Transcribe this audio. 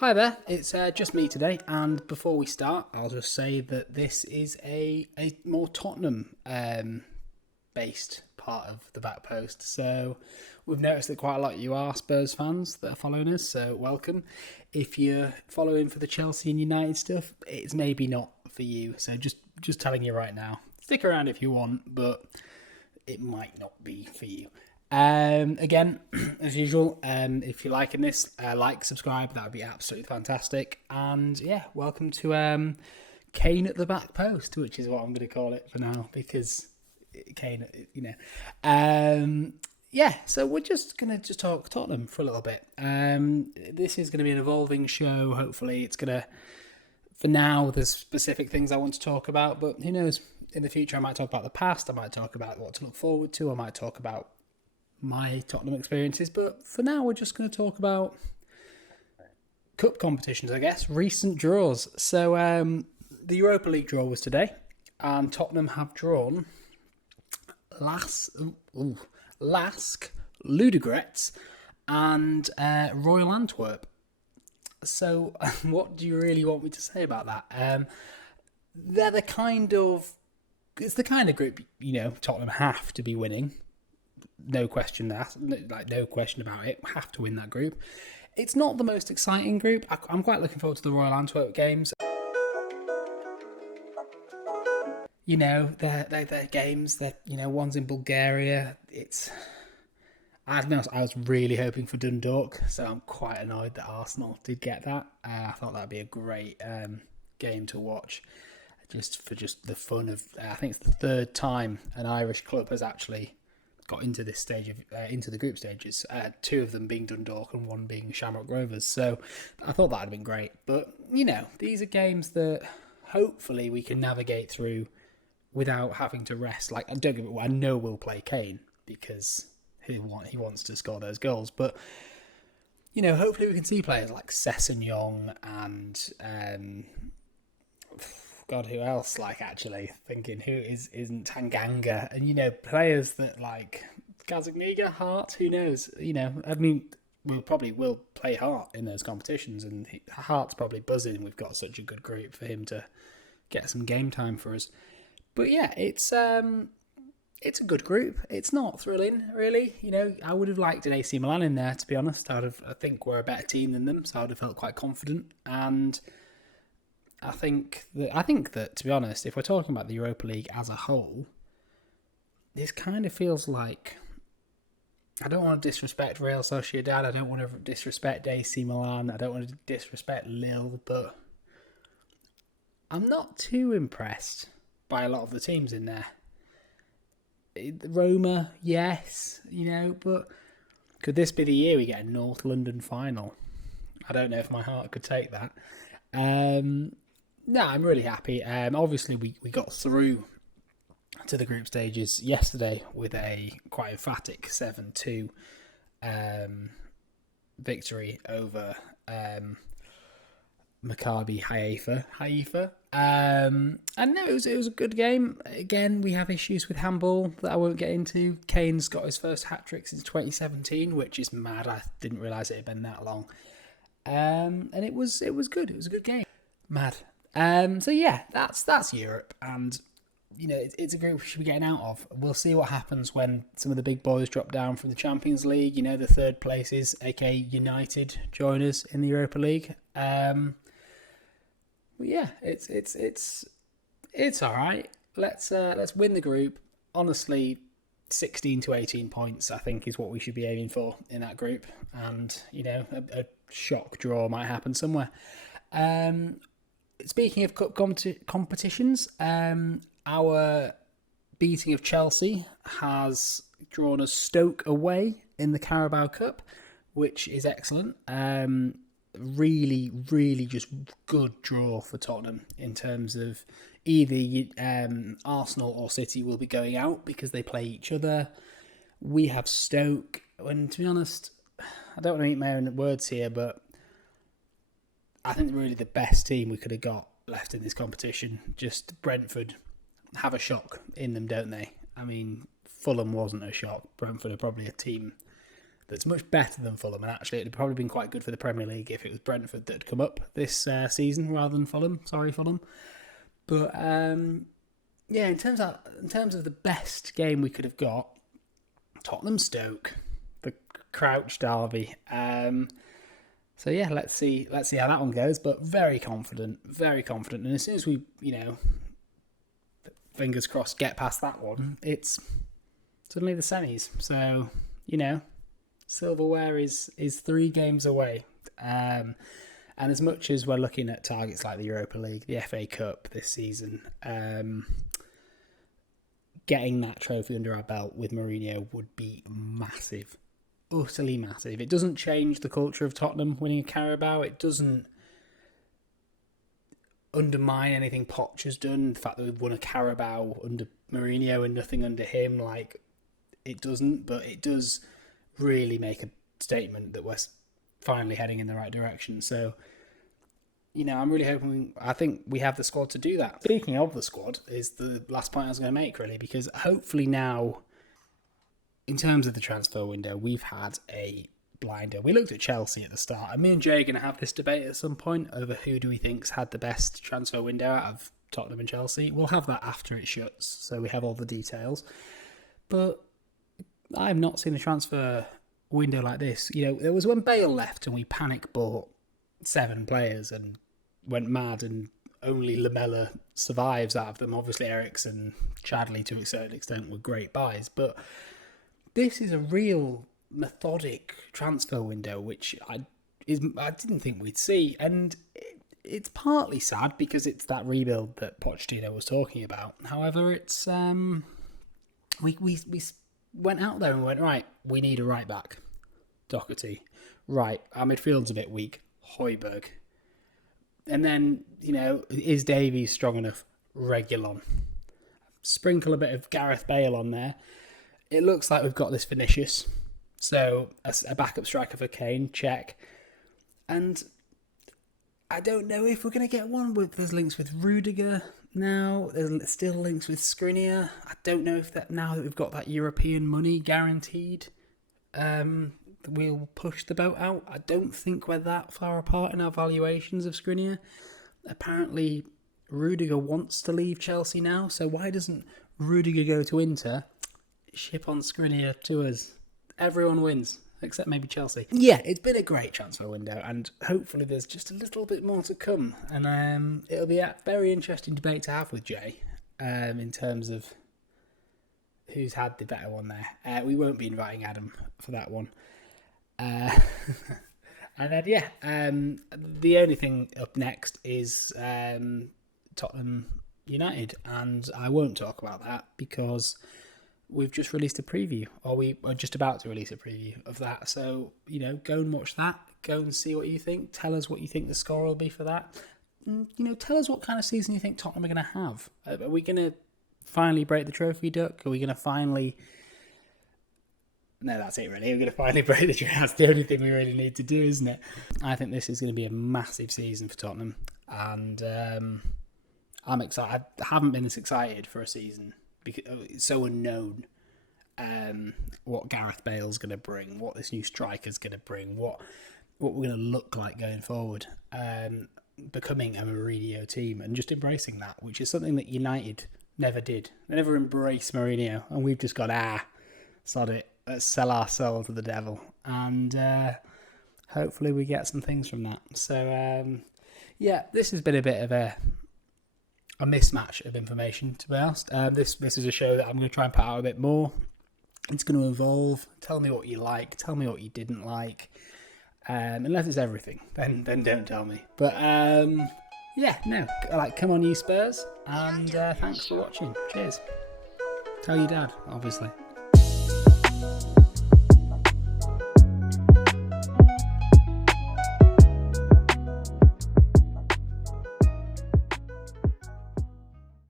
Hi there, it's just me today, and before we start, I'll just say that this is a more Tottenham based part of the back post. So we've noticed that quite a lot of you are Spurs fans that are following us, so welcome. If you're following for the Chelsea and United stuff, it's maybe not for you, so just telling you right now. Stick around if you want, but it might not be for you. Again, as usual, if you're liking this, like, subscribe, that would be absolutely fantastic. And yeah, welcome to Kane at the back post, which is what I'm going to call it for now, because Kane, yeah, so we're just going to talk Tottenham for a little bit. This is going to be an evolving show. Hopefully it's going to, for now, there's specific things I want to talk about, but who knows, in the future I might talk about the past, I might talk about what to look forward to, I might talk about my Tottenham experiences, but for now we're just going to talk about cup competitions, I guess, recent draws. So the Europa League draw was today, and Tottenham have drawn Lask, Ludogorets, and Royal Antwerp. So what do you really want me to say about that? They're the kind of, it's the kind of group, Tottenham have to be winning. No question no question about it. Have to win that group. It's not the most exciting group. I'm quite looking forward to the Royal Antwerp games. They're games. They're one's in Bulgaria. I was really hoping for Dundalk, so I'm quite annoyed that Arsenal did get that. I thought that'd be a great game to watch, just for the fun of. I think it's the third time an Irish club has actually got into this stage of into the group stages, two of them being Dundalk and one being Shamrock Rovers. So I thought that'd been great. But these are games that hopefully we can navigate through without having to rest. Like, don't get me wrong, I know we'll play Kane because he wants to score those goals. But hopefully we can see players like Sessegnon and God, who else? Actually thinking who isn't Tanganga, and players that like Gazaniga, Hart. Who knows? We'll probably will play Hart in those competitions, and Hart's probably buzzing. We've got such a good group for him to get some game time for us. But yeah, it's a good group. It's not thrilling, really. I would have liked an AC Milan in there, to be honest. I think we're a better team than them, so I'd have felt quite confident. And I think that, to be honest, if we're talking about the Europa League as a whole, this kind of feels like, I don't want to disrespect Real Sociedad, I don't want to disrespect AC Milan, I don't want to disrespect Lille, but I'm not too impressed by a lot of the teams in there. Roma, yes, but could this be the year we get a North London final? I don't know if my heart could take that. No, I'm really happy. Obviously, we got through to the group stages yesterday with a quite emphatic 7-2 victory over Maccabi Haifa. And no, it was a good game. Again, we have issues with handball that I won't get into. Kane's got his first hat-trick since 2017, which is mad. I didn't realise it had been that long. And it was good. It was a good game. Mad. So yeah, that's Europe, and it's a group we should be getting out of. We'll see what happens when some of the big boys drop down from the Champions League. The third places, aka United, join us in the Europa League. But yeah, it's all right. Let's win the group. Honestly, 16 to 18 points, I think, is what we should be aiming for in that group, and a shock draw might happen somewhere. Speaking of cup competitions, our beating of Chelsea has drawn us Stoke away in the Carabao Cup, which is excellent. Really, really just good draw for Tottenham in terms of either Arsenal or City will be going out because they play each other. We have Stoke, and to be honest, I don't want to eat my own words here, but I think really the best team we could have got left in this competition. Just Brentford have a shock in them, don't they? Fulham wasn't a shock. Brentford are probably a team that's much better than Fulham. And actually, it'd probably been quite good for the Premier League if it was Brentford that had come up this season rather than Fulham. Sorry, Fulham. But yeah, in terms of the best game we could have got, Tottenham Stoke, the Crouch derby. So yeah, let's see how that one goes. But very confident. And as soon as we, fingers crossed, get past that one, it's suddenly the semis. So silverware is 3 games away. And as much as we're looking at targets like the Europa League, the FA Cup this season, getting that trophy under our belt with Mourinho would be massive. Utterly massive. It doesn't change the culture of Tottenham winning a Carabao. It doesn't undermine anything Poch has done. The fact that we've won a Carabao under Mourinho and nothing under him, it doesn't. But it does really make a statement that we're finally heading in the right direction. So, I'm really hoping. I think we have the squad to do that. Speaking of the squad, is the last point I was going to make, really, because hopefully now, in terms of the transfer window, we've had a blinder. We looked at Chelsea at the start, and me and Jay are going to have this debate at some point over who do we think's had the best transfer window out of Tottenham and Chelsea. We'll have that after it shuts, so we have all the details. But I have not seen a transfer window like this. There was when Bale left and we panic bought 7 players and went mad, and only Lamella survives out of them. Obviously, Eriksen, Chadley to a certain extent were great buys, but this is a real methodic transfer window, which I didn't think we'd see, and it's partly sad because it's that rebuild that Pochettino was talking about. However, it's we went out there and went, right, we need a right back, Doherty. Right, our midfield's a bit weak, Højbjerg. And then, is Davies strong enough? Reguilon. Sprinkle a bit of Gareth Bale on there. It looks like we've got this Vinicius. So, a backup striker for Kane, check. And I don't know if we're going to get one. There's links with Rudiger now. There's still links with Skriniar. I don't know if that, now that we've got that European money guaranteed, we'll push the boat out. I don't think we're that far apart in our valuations of Skriniar. Apparently, Rudiger wants to leave Chelsea now. So why doesn't Rudiger go to Inter? Ship on Skriniar to us. Everyone wins, except maybe Chelsea. Yeah, it's been a great transfer window, and hopefully there's just a little bit more to come. And it'll be a very interesting debate to have with Jay in terms of who's had the better one there. We won't be inviting Adam for that one. And then, the only thing up next is Tottenham United, and I won't talk about that because we've just released a preview, or we are just about to release a preview of that. So, go and watch that. Go and see what you think. Tell us what you think the score will be for that. And, tell us what kind of season you think Tottenham are going to have. Are we going to finally break the trophy duck? Are we going to finally... No, that's it really. We're going to finally break the trophy. That's the only thing we really need to do, isn't it? I think this is going to be a massive season for Tottenham. And I'm excited. I haven't been this excited for a season because it's so unknown what Gareth Bale's going to bring, what this new striker's going to bring, what we're going to look like going forward, becoming a Mourinho team and just embracing that, which is something that United never did. They never embraced Mourinho, and we've just gone, sod it, let's sell our soul to the devil, and hopefully we get some things from that. So, this has been a bit of a mismatch of information, to be honest. This is a show that I'm going to try and put out a bit more. It's going to evolve. Tell me what you like. Tell me what you didn't like. Unless it's everything, then don't tell me. But come on, you Spurs, and thanks for watching. Cheers. Tell your dad, obviously.